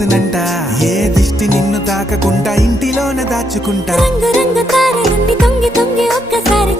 తెలుసునంట. ఏ దిష్టి నిన్ను తాకకుండా ఇంటిలోన దాచుకుంటా. రంగు రంగు తారలన్నీ తొంగి తొంగి ఒక్కసారి